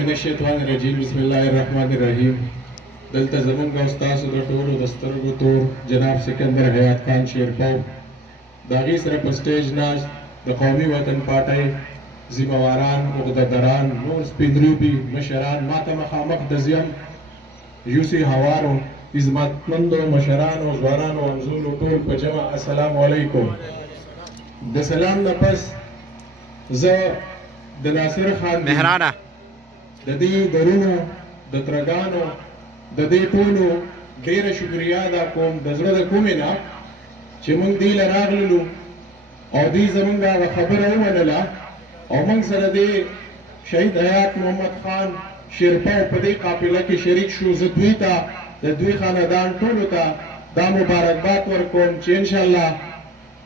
من الشیطان الرجیم بسم الله الرحمن الرحیم. دلته زمونږ او ستاسو د ټولو د سترګو تور جناب سکندر حیات خان شیرپاو د هغې سره په سټیج ناست د قومي وطن پارټۍ ذمهواران عقدهداران نور سپینروبي مشران ما ته مخامخ د زیم یوسي هوارو عظمتمندو مشرانو ځوانانو همزولو ټول په جمع السلام علیکم. د سلام نه پس زه د ناصر خان مهرانه د دې درونو د ترګانو د دې ټولو ډیره شکریا ادا کوم د زړه د کومې نه چې موږ دې له راغللو او دې زموږ هغه خبره ومنله او موږ سره دې شهید حیات محمد خان شیرپاو په دې قافله کې شریک شو. زه دوی ته د دوی خاندان ټولو ته دا مبارکباد ورکوم چې انشاءالله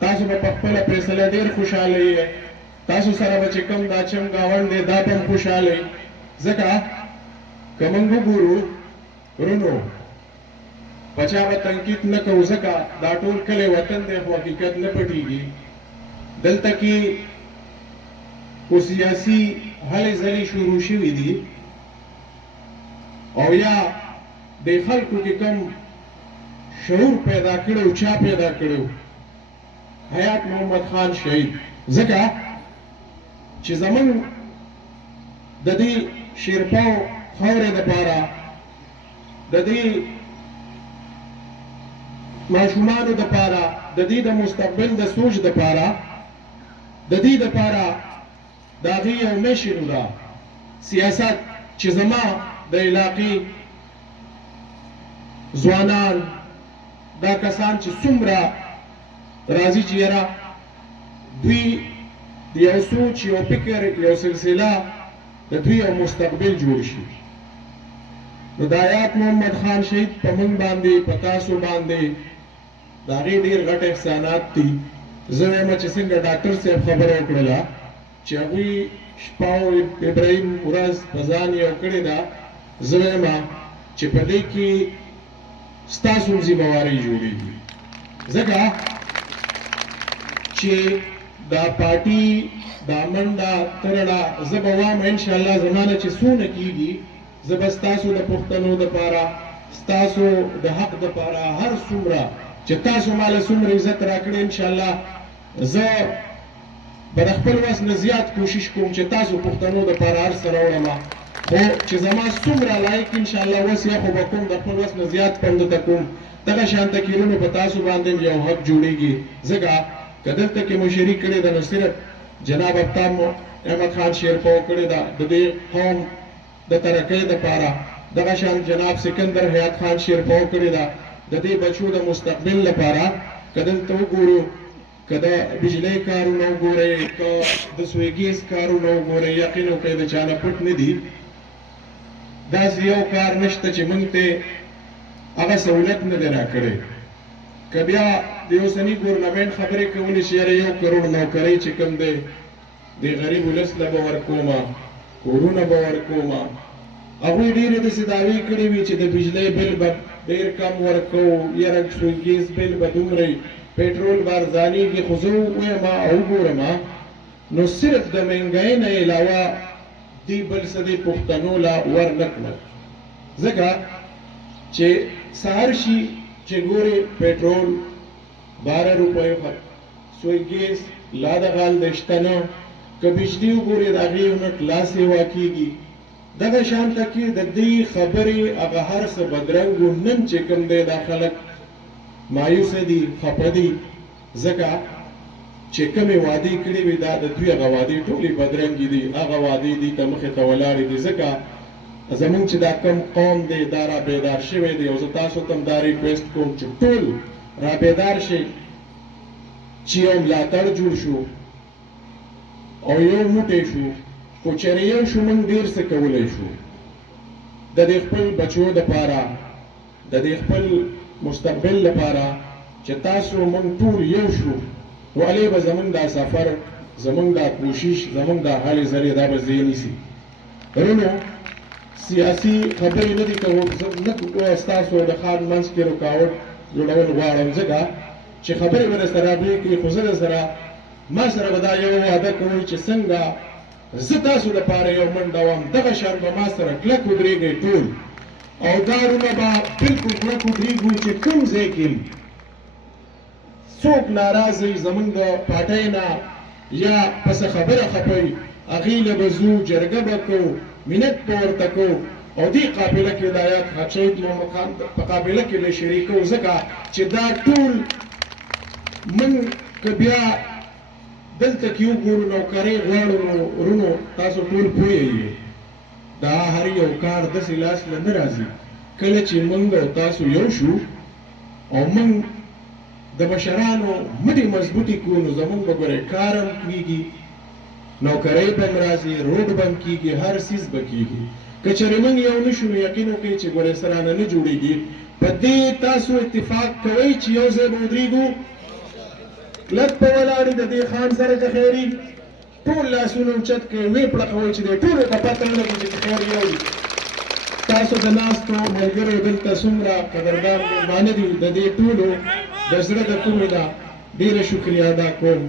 تاسو به په خپله فیصله ډېر خوشحاله یې. تاسو سره به چې کوم دا چم ګاونډ دی دا به هم خوشحاله یې. ځکه که موږ وګورو ورونو په چا به تنقید نه کوو ځکه دا ټول کلی وطن دی خو حقیقت نه پټېږي. دلته کې خو سیاسي هلې ځلې شروع شوي دي او یا د خلکو کې کم شعور پیدا کړی او چا پیدا کړی حیات محمد خان شهید. ځکه چې زموږ د دې شیرپاو خاورې دپاره د دې ماشومانو دپاره د دې د مستقبل د سوچ دپاره د دې دپاره د هغې یو مشن ده سیاست چې زما د علاقې ځوانان دا کسان چې څومره راځي چې یاره دوی یو سوچ یو فکر یو سلسله د دوی یو مستقبل جوړ شي. نو د حیات محمد خان شهید په موږ باندې په تاسو باندې د هغې ډېر غټ احسانات دي. زه وایم چې څنګه ډاکټر صاحب خبره وکړله چې هغوی شپه او ابراهیم ورځ په ځان یو کړې ده. زه وایم چې په دې کې ستاسو هم ذمهوارۍ جوړېږي ځکه چې دا پارټي دا منډه ترړه زه به وایم انشاءالله زما نه چې څونه کېږي زه به ستاسو د پښتنو دپاره ستاسو د حق دپاره هر څومره چې تاسو ماله څومره عزت راکړې انشاءالله زه به د خپل وس نه زیات کوشش کوم چې تاسو پښتنو دپاره هر څه راوړم خو چې زما څومره لایق انشاءالله وس یا خو به کوم د خپل وس نه زیات پنده ته کوم. دغه شانته کیرونو په تاسو باندې یو حق جوړېږي ځکه که دلته کې مشري کړې ده نو صرف جناب ابراہیم احمد خان شیرپاو کړې ده د دې قوم د ترقۍ دپاره. دغه شان جناب سکندر حیات خان شیرپاو کړې ده د دې بچو د مستقبل لپاره. که دلته وګورو که د بجلۍ کارونه وګورئ که د سوی ګیس کارونه وګورئ یقین وکړئ د چا نه پټ نه دي. داسې یو کار نشته چې موږ ته هغه سهولت نه دی راکړی. که بیا د اوسني ګورنمنټ خبرې کولې چې یاره 1 کروڑ نوکرۍ چې کوم دی د غریب ولس له به ورکومه کورونه به ورکومه. هغوی ډېرې داسې دعوې کړې وي چې د بجلۍ بل به ډېر کم ورکوو یاره سوی ګیس بل به دومره پېټرول به ارزانېږي. خو زه ووایم او وګورم نو صرف د مهنګۍ نه علاوه دې بل څه دې پښتنو له ور نه کړل ځکه چې سهار شي چې ګورې پېټرول 12 روپیو سوی ګیس لا د غال د شته نه که بجلي وګورې د هغې یونټ لا سیوا کېږي. دغه شانته کې د دې خبرې هغه هر څه بدرنګ و. نن چې کوم دی دا خلک مایوسه دي خفه دي ځکه چې کومې وعدې کړې وي دا د دوی هغه وعدې ټولې بدرنګې دي. هغه وعدې دي ته مخې ته ولاړې دي ځکه زمونږ چې دا کم قوم دی دا را بیدار شوی دی او زه تاسو ته هم دا ریکویسټ کوم چې ټول را بیدار شئ چې یو ملاتړ جوړ شو او یو موټی شو. خو چېرې یو شو موږ ډېر څه کولی شو د دې خپل بچو دپاره د دې خپل مستقبل لپاره چې تاسو موږ ټول یو شو ولې به زمونږ دا سفر زمونږ دا کوشش زمونږ دا هلې ځلې دا به ځای نیسي. ورونو سیاسي خبرې نه دي کوم نه ستاسو د ښار منځ کې رکاوټ جوړول غواړم ځکه چې خبرې به درسره راغلې کړي خو زه درسره ما سره به دا یو وعده کوئ چې څنګه زه تاسو دپاره یو منډه وم دغه شان به ما سره کلک ودرېږئ ټول او دا رونه به بلکل کلک ودرېږو چې کوم ځای کې څوک ناراض وي زمونږ د پارټۍ نه یا پسه خبره خپوي هغې له به ځو جرګه به کوو منت به ورته کوو او دې قابله کې د آیات شهید محمد خان په قابله کې به شریکو ځکه چې دا ټول من که بیا دلته کې وګورو نوکرۍ غواړو نو ورونو تاسو ټول پوهیږئ دا هر یو کار داسې لاس له نه راځي کله چې موږ او تاسو یو شو او موږ د مشرانو مټې مضبوطې کړو نو زموږ به ګورئ کار هم کېږي نوکرۍ به هم راځي روډ به هم کېږي هر څیز به کېږي که چېرې موږ یو نه شو نو یقین وکړئ چې ګورئ سرانه نه جوړېږي په دې تاسو اتفاق کوئ چې یو ځای به ودرېږو کلک په ولاړې د دې خان سره که خیري ټول لاسونه اوچت کړئ ویې پړقوئ چې دی ټولو ته پته نه لګي چې خیر یو وي تاسو د ناستو ملګرو دلته څومره قدردان مېلمانه دي د دې ټولو د زړه د کومې نه ډېره شکریه ادا کوم